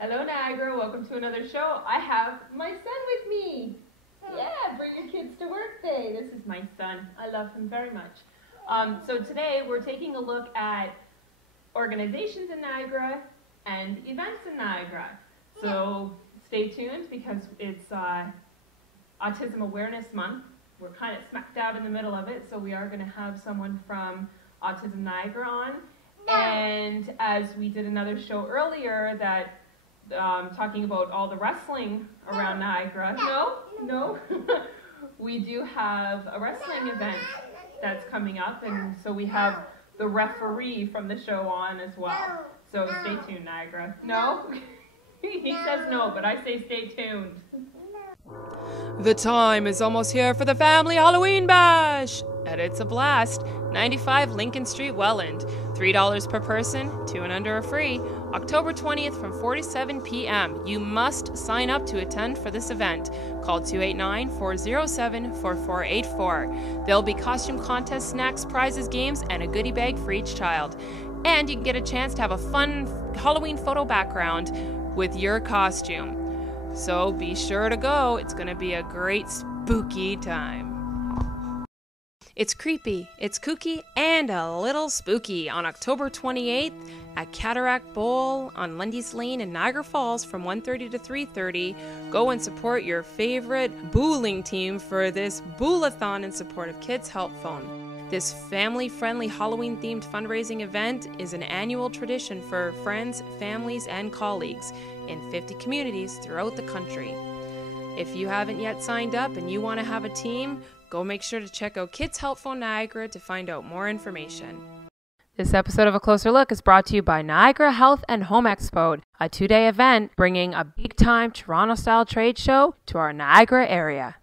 Hello Niagara, welcome to another show. I have my son with me. Yeah, bring your kids to work day. This is my son. I love him very much. So today we're taking a look at organizations in Niagara and events in Niagara. So stay tuned because it's Autism Awareness Month. We're kind of smack dab in the middle of it, so we are going to have someone from Autism Niagara on. And as we did another show earlier that talking about all the wrestling around Niagara. No. We do have a wrestling event that's coming up, and so we have the referee from the show on as well. So stay tuned, Niagara. No? He says no, but I say stay tuned. The time is almost here for the family Halloween bash! And it's a blast. 95 Lincoln Street, Welland. $3 per person, 2 and under are free. October 20th from 4 to 7 p.m. You must sign up to attend for this event. Call 289-407-4484. There'll be costume contests, snacks, prizes, games, and a goodie bag for each child. And you can get a chance to have a fun Halloween photo background with your costume. So be sure to go. It's going to be a great spooky time. It's creepy, it's kooky, and a little spooky on October 28th at Cataract Bowl on Lundy's Lane in Niagara Falls from 1:30 to 3:30. Go and support your favorite bowling team for this bowl-a-thon in support of Kids Help Phone. This family-friendly Halloween-themed fundraising event is an annual tradition for friends, families, and colleagues in 50 communities throughout the country. If you haven't yet signed up and you want to have a team, go make sure to check out Kids Help Phone Niagara to find out more information. This episode of A Closer Look is brought to you by Niagara Health and Home Expo, a 2-day event bringing a big-time Toronto-style trade show to our Niagara area.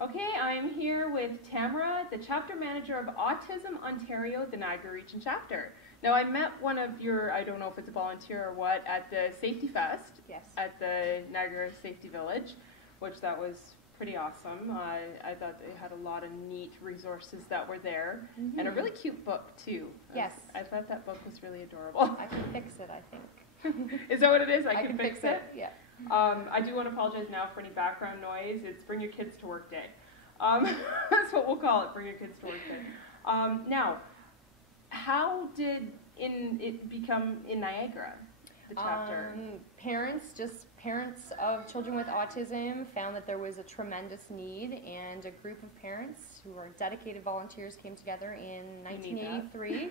Okay, I'm here with Tamara, the chapter manager of Autism Ontario, the Niagara Region chapter. Now, I met one of your, I don't know if it's a volunteer or what, at the Safety Fest. Yes. At the Niagara Safety Village, which that was pretty awesome. I thought they had a lot of neat resources that were there, and a really cute book too. Yes. I thought that book was really adorable. I can fix it, I think. Is that what it is? I can fix it? Yeah. I do want to apologize now for any background noise. It's Bring Your Kids to Work Day. That's what we'll call it, Bring Your Kids to Work Day. Now, how did it become in Niagara, the chapter? Parents of children with autism found that there was a tremendous need, and a group of parents who are dedicated volunteers came together in 1983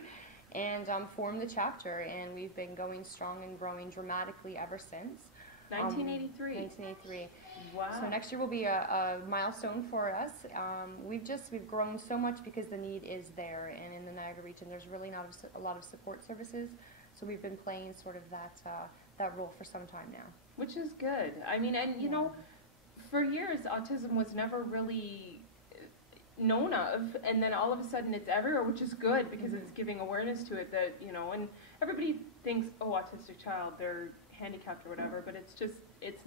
and formed the chapter, and we've been going strong and growing dramatically ever since. 1983. 1983. Wow. So next year will be a milestone for us. We've grown so much because the need is there, and in the Niagara region there's really not a lot of support services. So we've been playing sort of that role for some time now. Which is good. I mean, and you know, for years autism was never really known of, and then all of a sudden it's everywhere, which is good because it's giving awareness to it that, you know, and everybody thinks, oh, autistic child, they're handicapped or whatever, but it's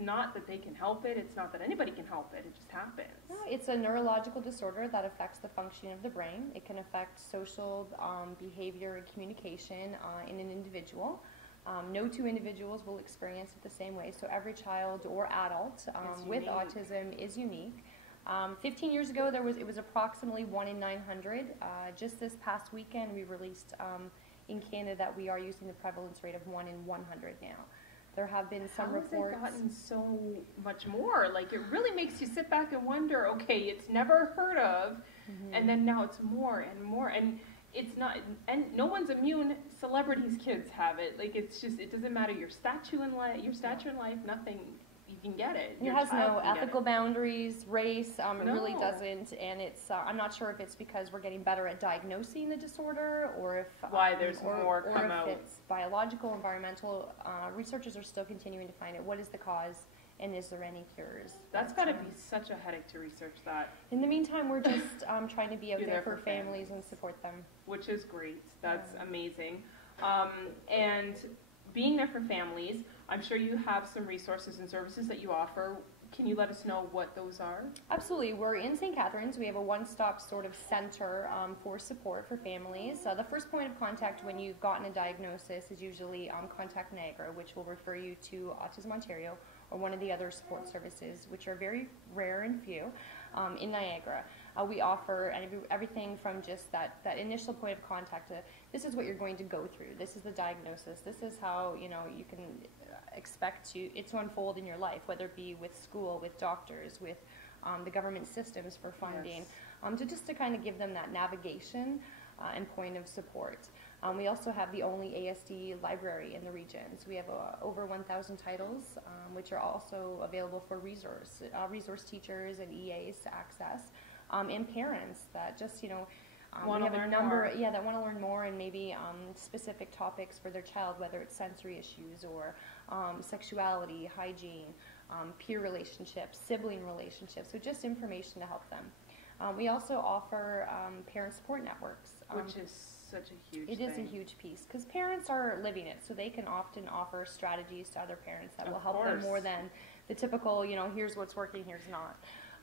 not that they can help it, it's not that anybody can help it, it just happens. No, it's a neurological disorder that affects the functioning of the brain. It can affect social behavior and communication in an individual. No two individuals will experience it the same way, so every child or adult with autism is unique. 15 years ago, it was approximately 1 in 900. Just this past weekend, we released in Canada that we are using the prevalence rate of 1 in 100 now. There have been some reports. How has it gotten so much more? Like, it really makes you sit back and wonder, okay, it's never heard of, and then now it's more and more, and it's not, and no one's immune. Celebrities' kids have it. Like, it's just, it doesn't matter your stature in life, nothing, you can get it. It has no ethical boundaries, race, it really doesn't, and it's, I'm not sure if it's because we're getting better at diagnosing the disorder, or if it's biological, environmental. Researchers are still continuing to find out what is the cause, and is there any cures. That's got to be such a headache to research that. In the meantime, we're just trying to be out there for families and support them. Which is great. That's amazing. And being there for families, I'm sure you have some resources and services that you offer can you let us know what those are? Absolutely. We're in St. Catharines. We have a one-stop sort of center for support for families. The first point of contact when you've gotten a diagnosis is usually contact Niagara, which will refer you to Autism Ontario or one of the other support services, which are very rare and few in Niagara. We offer everything from just that initial point of contact to this is what you're going to go through. This is the diagnosis. This is how you can expect it to unfold in your life, whether it be with school, with doctors, with the government systems for funding, yes. to kind of give them that navigation and point of support. We also have the only ASD library in the region. So we have over 1,000 titles, which are also available for resource teachers and EAs to access, and parents that just, we have a number, that want to learn more and maybe specific topics for their child, whether it's sensory issues or sexuality, hygiene, peer relationships, sibling relationships, so just information to help them. We also offer parent support networks. Which is such a huge thing. It is a huge piece because parents are living it, so they can often offer strategies to other parents that will help them more than the typical, here's what's working, here's not.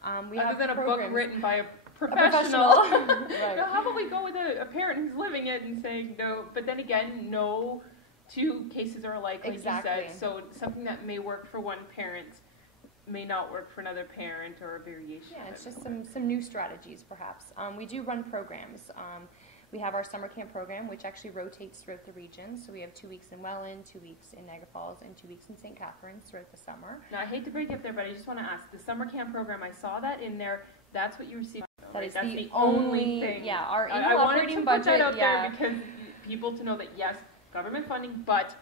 Other than a book written by a professional. Right. How about we go with a parent who's living it and saying no, but then again, no two cases are alike, like exactly. you said, so something that may work for one parent may not work for another parent or a variation. Yeah, it's just some new strategies perhaps. We do run programs. We have our summer camp program, which actually rotates throughout the region. So we have 2 weeks in Welland, 2 weeks in Niagara Falls, and 2 weeks in St. Catharines throughout the summer. Now, I hate to break it up there, but I just want to ask, the summer camp program, I saw that in there. That's what you received. That is That's the only thing. Yeah, our I annual wanted operating to budget. put that out there because people to know that yes, government funding, but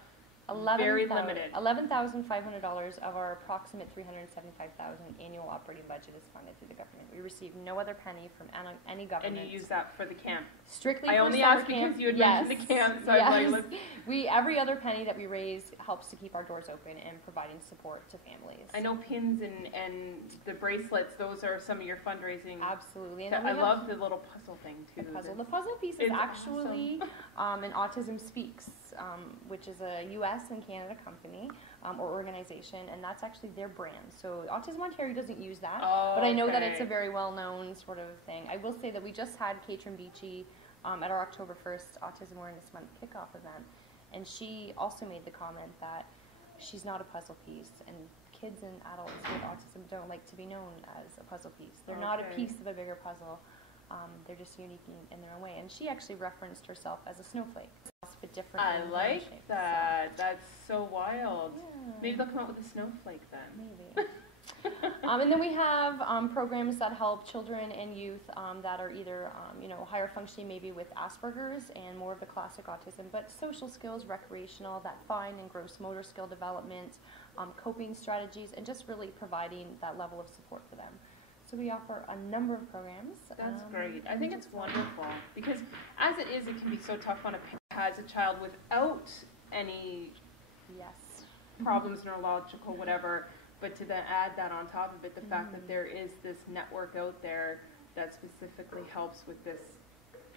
very limited. $11,500 of our approximate $375,000 annual operating budget is funded through the government. We receive no other penny from any government. And you use that for the camp? Strictly I for only summer asked camp. because you had Yes. mentioned the camp, so Yes. I'm like, let's... Every other penny that we raise helps to keep our doors open and providing support to families. I know pins and the bracelets, those are some of your fundraising. Absolutely. And I love the little puzzle thing too. The puzzle piece is actually an Autism Speaks, which is a US and Canada company or organization, and that's actually their brand. So Autism Ontario doesn't use that, but I know that it's a very well-known sort of thing. I will say that we just had Katrin Beachy at our October 1st Autism Awareness Month kickoff event, and she also made the comment that she's not a puzzle piece, and kids and adults with autism don't like to be known as a puzzle piece. They're not a piece of a bigger puzzle. They're just unique in their own way. And she actually referenced herself as a snowflake. I like that. So. That's so wild. Yeah. Maybe they'll come out with a snowflake then. Maybe. And then we have programs that help children and youth that are either higher functioning, maybe with Asperger's and more of the classic autism, but social skills, recreational, that fine and gross motor skill development, coping strategies, and just really providing that level of support for them. So we offer a number of programs. That's great. I think it's wonderful because as it is, it can be so tough when a parent has a child without any problems, neurological, whatever, but to then add that on top of it, the fact that there is this network out there that specifically helps with this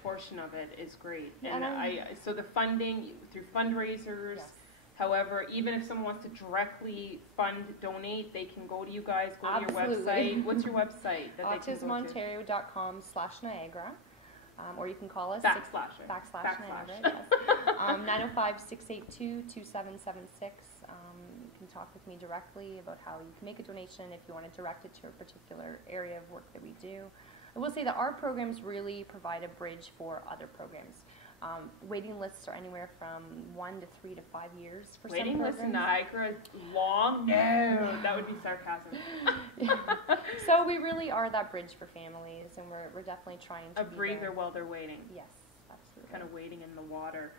portion of it is great. And so the funding through fundraisers, however, even if someone wants to directly donate, they can go to you guys, go to your website. What's your website? AutismOntario.com/Niagara. Or you can call us. Backslash Niagara, yes. 905-682-2776. You can talk with me directly about how you can make a donation if you want to direct it to a particular area of work that we do. I will say that our programs really provide a bridge for other programs. Waiting lists are anywhere from 1 to 3 to 5 years for waiting some programs. Waiting lists in Niagara is long? No, that would be sarcasm. So we really are that bridge for families, and we're definitely trying to be a breather while they're waiting. Yes, absolutely. Kind of waiting in the water.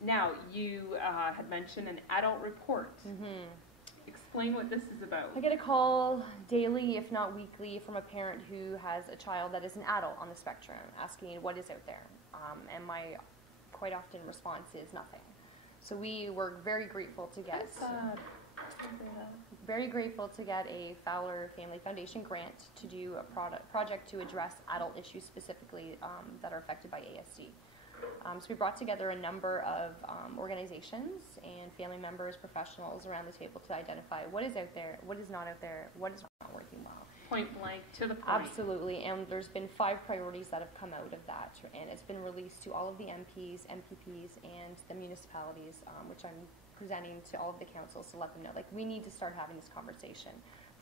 Now, you had mentioned an adult report. Explain what this is about. I get a call daily, if not weekly, from a parent who has a child that is an adult on the spectrum, asking what is out there. And my quite often response is nothing. So we were very grateful to get a Fowler Family Foundation grant to do a project to address adult issues specifically that are affected by ASD. So we brought together a number of organizations and family members, professionals around the table to identify what is out there, what is not out there, what is not working well. Point blank, to the point. Absolutely, and there's been 5 priorities that have come out of that, and it's been released to all of the MPs, MPPs, and the municipalities, which I'm presenting to all of the councils to let them know, like, we need to start having this conversation.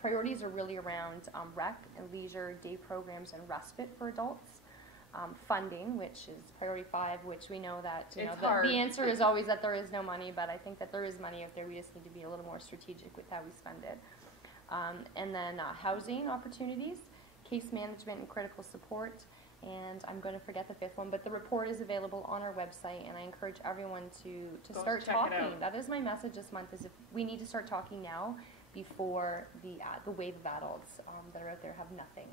Priorities are really around rec and leisure, day programs, and respite for adults. Funding, which is priority 5, which we know that the answer is always that there is no money, but I think that there is money out there. We just need to be a little more strategic with how we spend it. And then housing opportunities, case management and critical support, and I'm going to forget the 5th one, but the report is available on our website, and I encourage everyone to start talking. That is my message this month, is if we need to start talking now before the wave of adults that are out there have nothing.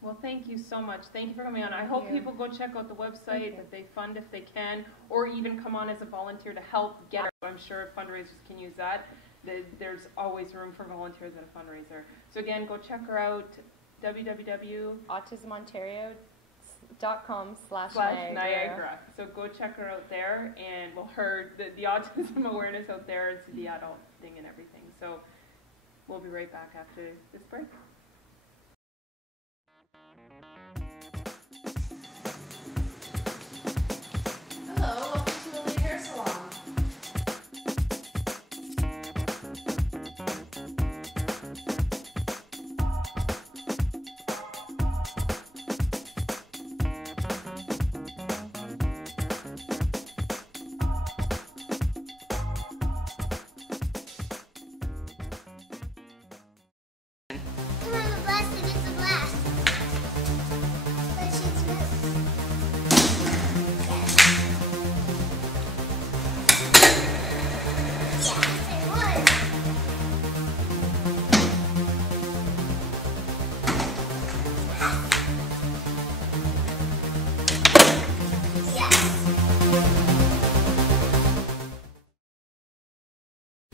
Well, thank you so much. Thank you for coming on. I hope people go check out the website, that they fund if they can, or even come on as a volunteer to help get it. I'm sure fundraisers can use that. There's always room for volunteers at a fundraiser. So again, go check her out, www.autismontario.com/Niagara. So go check her out there, and the autism awareness out there is the adult thing and everything. So we'll be right back after this break. Hello, welcome to the Hair Salon.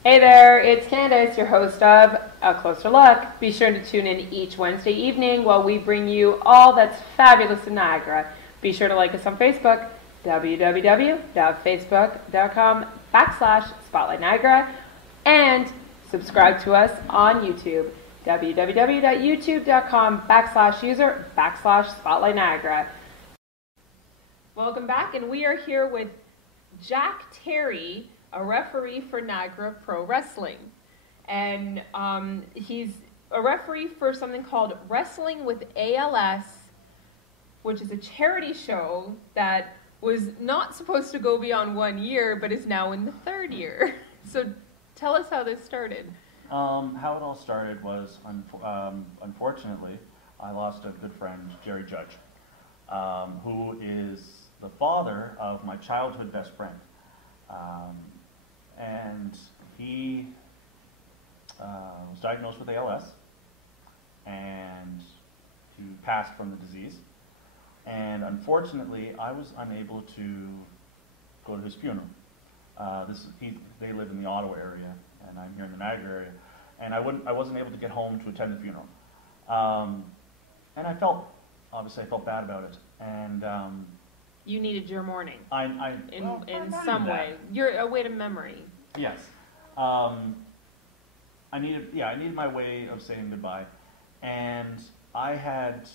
Hey there, it's Candace, your host of A Closer Look. Be sure to tune in each Wednesday evening while we bring you all that's fabulous in Niagara. Be sure to like us on Facebook, www.facebook.com/Spotlight Niagara, and subscribe to us on YouTube, www.youtube.com/user/Spotlight Niagara. Welcome back, and we are here with Jack Terry, a referee for Niagara Pro Wrestling. And he's a referee for something called Wrestling with ALS, which is a charity show that was not supposed to go beyond 1 year, but is now in the 3rd year. So tell us how this started. How it all started was, unfortunately, I lost a good friend, Jerry Judge, who is the father of my childhood best friend. And he was diagnosed with ALS, and he passed from the disease. And unfortunately, I was unable to go to his funeral. They live in the Ottawa area, and I'm here in the Niagara area, and I wasn't able to get home to attend the funeral. And I felt bad about it. And you needed your mourning. In not some even way. You're a way to memory. Yes. I needed my way of saying goodbye. And I had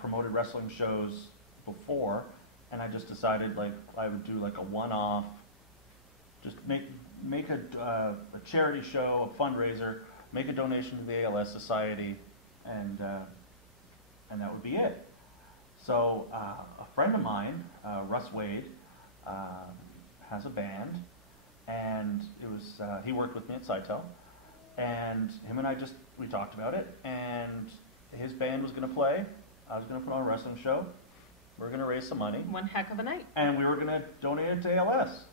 promoted wrestling shows before, and I just decided I would do a one-off, just make a charity show, a fundraiser, make a donation to the ALS Society, and that would be it. So a friend of mine, Russ Wade, has a band, and he worked with me at Sitel, and him and we talked about it, and his band was going to play. I was going to put on a wrestling show. We were going to raise some money. One heck of a night. And we were going to donate it to ALS.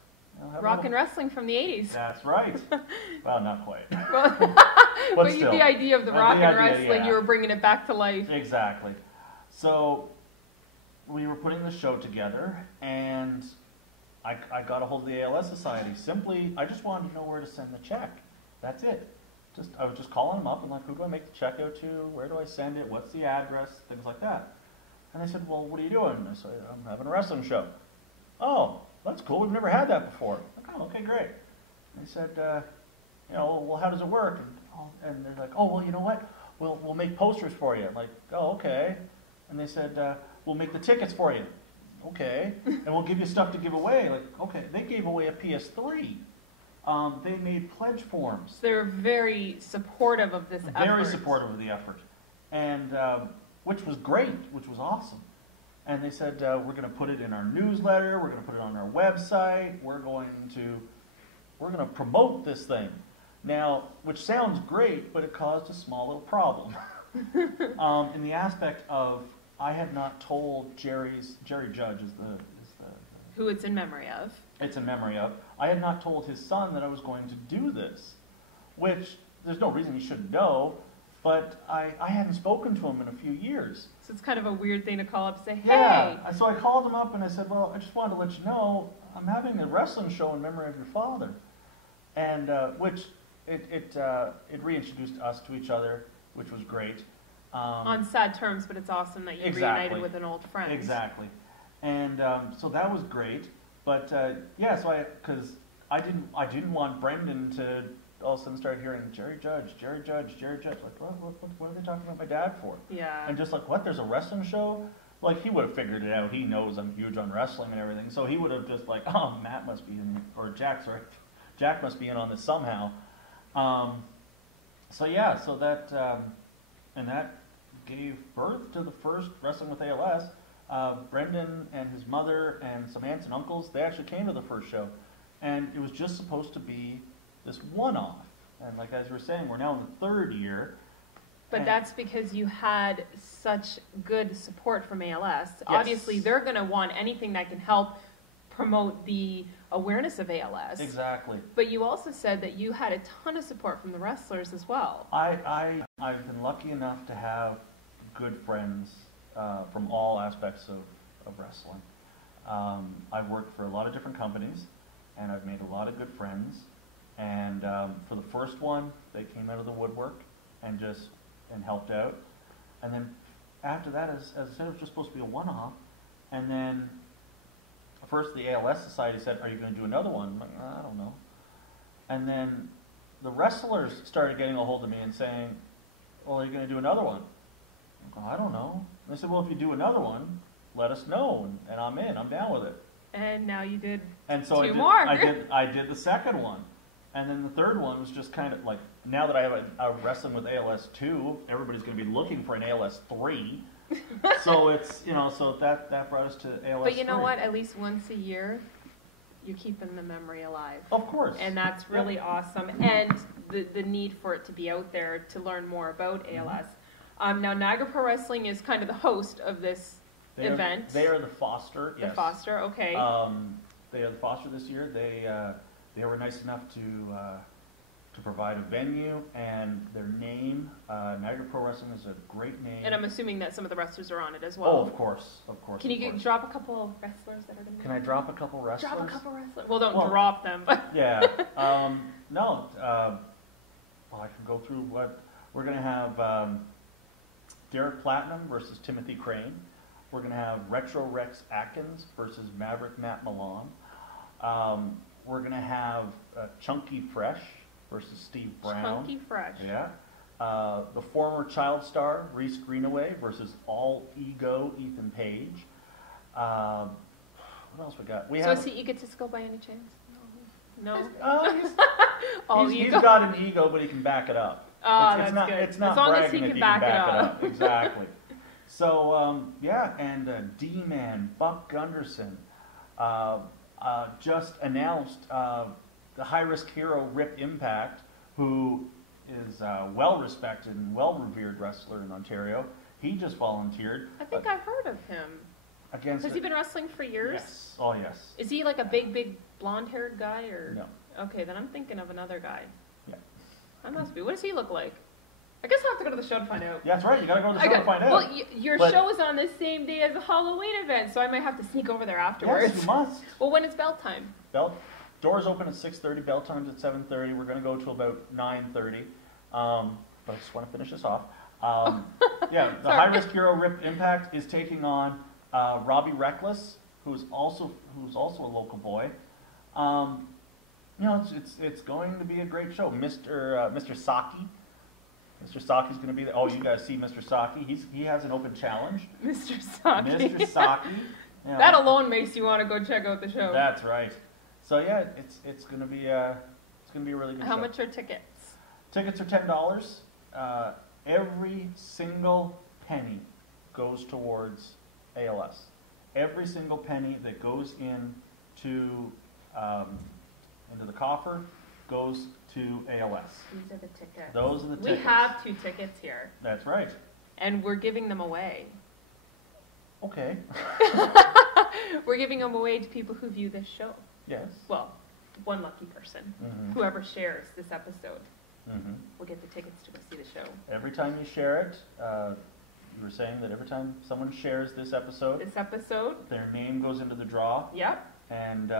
Rock and wrestling from the 80s. That's right. Well, not quite. But still, the idea of the rock and wrestling, you were bringing it back to life. Exactly. So we were putting the show together, and I got a hold of the ALS Society. Simply, I just wanted to know where to send the check. That's it. I was just calling them up and who do I make the check out to? Where do I send it? What's the address? Things like that. And they said, well, what are you doing? I said, I'm having a wrestling show. oh, that's cool. We've never had that before. Like, oh, okay, great. And they said, you know, well, how does it work? And they're like, oh, well, you know what? We'll make posters for you. I'm like, oh, okay. And they said, we'll make the tickets for you. Okay. And we'll give you stuff to give away. Like, okay. They gave away a PS3. They made pledge forms. They're very supportive of this effort. Very supportive of the effort. And which was great, which was awesome. And they said, we're going to put it in our newsletter. We're going to put it on our website. We're going to promote this thing. Now, which sounds great, but it caused a small little problem. In the aspect of, I had not told Jerry Judge is the who it's in memory of. It's in memory of. I had not told his son that I was going to do this, which there's no reason he shouldn't know, but I hadn't spoken to him in a few years. So it's kind of a weird thing to call up and say, hey. Yeah, so I called him up and I said, well, I just wanted to let you know, I'm having a wrestling show in memory of your father. And which it reintroduced us to each other, which was great. On sad terms, but it's awesome that you reunited with an old friend. Exactly. And so that was great. But yeah, so because I didn't want Brendan to all of a sudden start hearing Jerry Judge. Like, what are they talking about my dad for? Yeah. And just like, what? There's a wrestling show? Like, he would have figured it out. He knows I'm huge on wrestling and everything. So he would have just like, oh, Matt must be in, or Jack, sorry. Jack must be in on this somehow. So yeah, so that, and that gave birth to the first Wrestling with ALS. Brendan and his mother and some aunts and uncles, they actually came to the first show. And it was just supposed to be this one-off. And like as you were saying, we're now in the third year. But that's because you had such good support from ALS. Yes. Obviously, they're going to want anything that can help promote the awareness of ALS. Exactly. But you also said that you had a ton of support from the wrestlers as well. I've been lucky enough to have good friends from all aspects of wrestling. I've worked for a lot of different companies, and I've made a lot of good friends. And for the first one, they came out of the woodwork and helped out. And then after that, as I said, it was just supposed to be a one-off. And then first the ALS Society said, are you going to do another one? I'm like, I don't know. And then the wrestlers started getting a hold of me and saying, well, are you going to do another one? I'm like, I don't know. And they said, well, if you do another one, let us know. And I'm in. I'm down with it. And now you did two more. I did the second one. And then the third one was just kind of like, now that I have a Wrestling with ALS 2, everybody's going to be looking for an ALS 3. So it's, so that brought us to ALS 3. But you know what? At least once a year, you're keeping the memory alive. Of course. And that's really awesome. And the need for it to be out there to learn more about ALS. Now, Niagara Pro Wrestling is kind of the host of this event. They are the foster, yes. The foster, okay. They are the foster this year. They were nice enough to provide a venue, and their name, Niagara Pro Wrestling, is a great name. And I'm assuming that some of the wrestlers are on it as well. Oh, of course. Can you drop a couple of wrestlers that are going to be Can I drop a couple wrestlers? Drop a couple wrestlers. Well, don't drop them. But yeah. No. Well, I can go through what we're going to have. Derek Platinum versus Timothy Crane. We're going to have Retro Rex Atkins versus Maverick Matt Milan. We're going to have Chunky Fresh versus Steve Brown. Chunky Fresh. Yeah. The former child star, Reese Greenaway versus All Ego Ethan Page. What else we got? Is he egotistical by any chance? No? He's got an ego, but he can back it up. Oh, that's good. It's not as long bragging as he if can he back can back it up. Exactly. So, yeah, and D-Man, Buck Gunderson, just announced the high-risk hero Rip Impact, who is a well-respected and well-revered wrestler in Ontario. He just volunteered. I think I've heard of him. Has he been wrestling for years? Yes. Oh, yes. Is he like a big blonde-haired guy? Or no. Okay, then I'm thinking of another guy. Yeah. I must be. What does he look like? I guess I'll have to go to the show to find out. Yeah, that's right. You got to go to the show to find out. Well, your show is on the same day as the Halloween event, so I might have to sneak over there afterwards. Yes, you must. Well, when is bell time? Doors open at 6:30. Bell time's at 7:30. We're going to go to about 9:30. But I just want to finish this off. Yeah, the high-risk hero Rip Impact is taking on Robbie Reckless who's also a local boy. It's going to be a great show. Mr. Saki. Mr. Saki's going to be there. Oh, you guys see Mr. Saki? He has an open challenge. Mr. Saki. Mr. Saki. That alone makes you want to go check out the show. That's right. So yeah, it's going to be a really good show. How much are tickets? Tickets are $10. Every single penny goes towards ALS. Every single penny that goes into the coffer goes to ALS. These are the tickets. Those are the tickets. We have 2 tickets here. That's right. And we're giving them away. Okay. We're giving them away to people who view this show. Yes. Well, one lucky person. Mm-hmm. Whoever shares this episode Mm-hmm. will get the tickets to go see the show. Every time you share it, you were saying that every time someone shares this episode, their name goes into the draw. Yep. And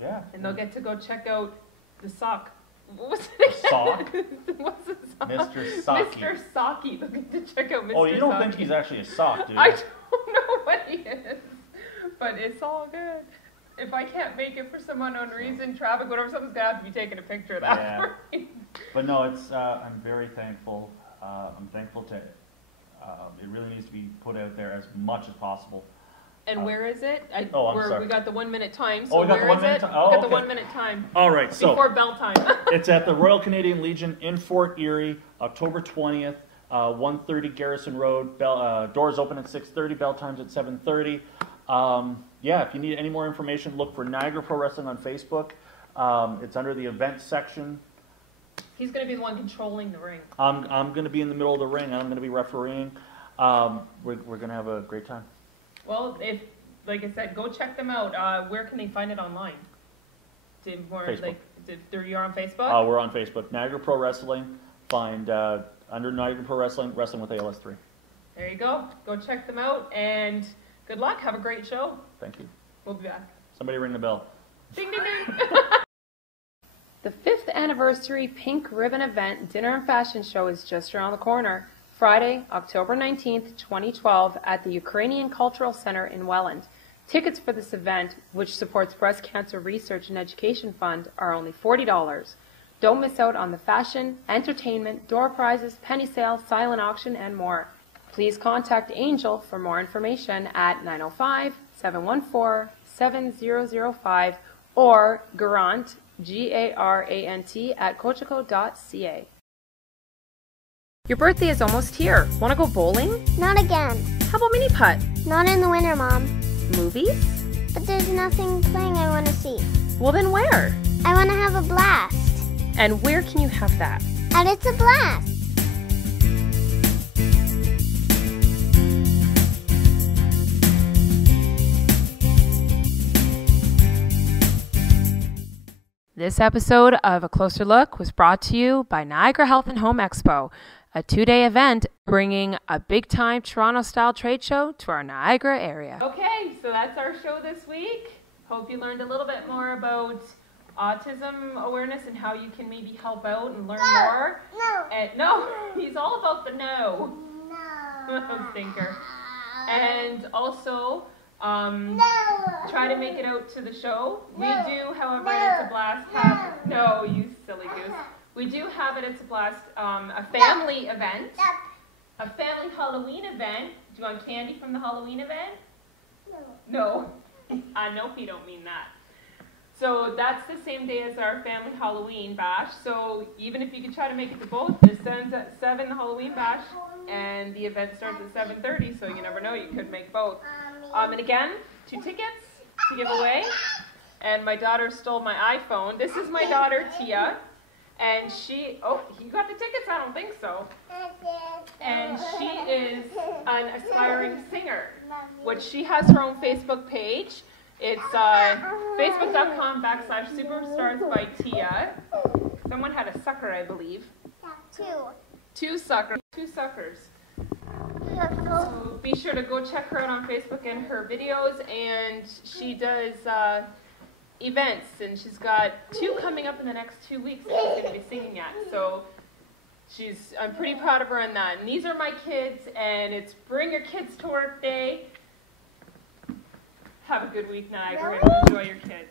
yeah. And they'll get to go check out the sock. What was it again? Sock? What's the sock? Mr. Saki. Mr. Saki. They'll get to check out Mr. Saki. Oh, you don't think he's actually a sock, do you? I don't know what he is, but it's all good. If I can't make it for some unknown reason, traffic, whatever, someone's gonna have to be taking a picture of that for me. But no, it's I'm very thankful. I'm thankful to. It really needs to be put out there as much as possible. And where is it? I'm sorry. We got the 1 minute time. So we got the 1 minute time. We got the 1 minute time. All right, so before bell time. it's at the Royal Canadian Legion in Fort Erie, October 20th, 130 Garrison Road. Doors open at 6:30. Bell times at 7:30. Yeah, if you need any more information, look for Niagara Pro Wrestling on Facebook. It's under the events section. He's going to be the one controlling the ring. I'm going to be in the middle of the ring. I'm going to be refereeing. We're going to have a great time. Well, like I said, go check them out. Where can they find it online? Facebook. You're on Facebook? We're on Facebook. Niagara Pro Wrestling. Find under Niagara Pro Wrestling, Wrestling with ALS 3. There you go. Go check them out, and good luck. Have a great show. Thank you. We'll be back. Somebody ring the bell. Ding, ding, ding. The 5th anniversary Pink Ribbon Event Dinner and Fashion Show is just around the corner. Friday, October 19th, 2012 at the Ukrainian Cultural Center in Welland. Tickets for this event, which supports Breast Cancer Research and Education Fund, are only $40. Don't miss out on the fashion, entertainment, door prizes, penny sale, silent auction, and more. Please contact Angel for more information at 905-714-7005 or Garant, Garant at cocheco.ca. Your birthday is almost here. Want to go bowling? Not again. How about mini putt? Not in the winter, Mom. Movies? But there's nothing playing I want to see. Well, then where? I want to have a blast. And where can you have that? At It's a Blast. This episode of A Closer Look was brought to you by Niagara Health and Home Expo, a 2-day event bringing a big-time Toronto-style trade show to our Niagara area. Okay, so that's our show this week. Hope you learned a little bit more about autism awareness and how you can maybe help out and learn more. No, he's all about the no. No. Stinker. And also, try to make it out to the show. We do, however, at It's a Blast have, no, you silly goose. We do have it at It's a Blast, a family event, a family Halloween event. Do you want candy from the Halloween event? No. I know you don't mean that. So that's the same day as our family Halloween bash. So even if you could try to make it to both, this ends at 7, the Halloween bash, and the event starts at 7:30, so you never know, you could make both. And again, 2 tickets to give away. And my daughter stole my iPhone. This is my daughter, Tia. And she, oh, you got the tickets? I don't think so. And she is an aspiring singer. What she has her own Facebook page. It's facebook.com/superstars by Tia. Someone had a sucker, I believe. 2 suckers. So be sure to go check her out on Facebook and her videos, and she does events, and she's got 2 coming up in the next 2 weeks that she's going to be singing at. So I'm pretty proud of her on that. And these are my kids, and it's Bring Your Kids to Work Day. Have a good week, Niagara, Really? and enjoy your kids.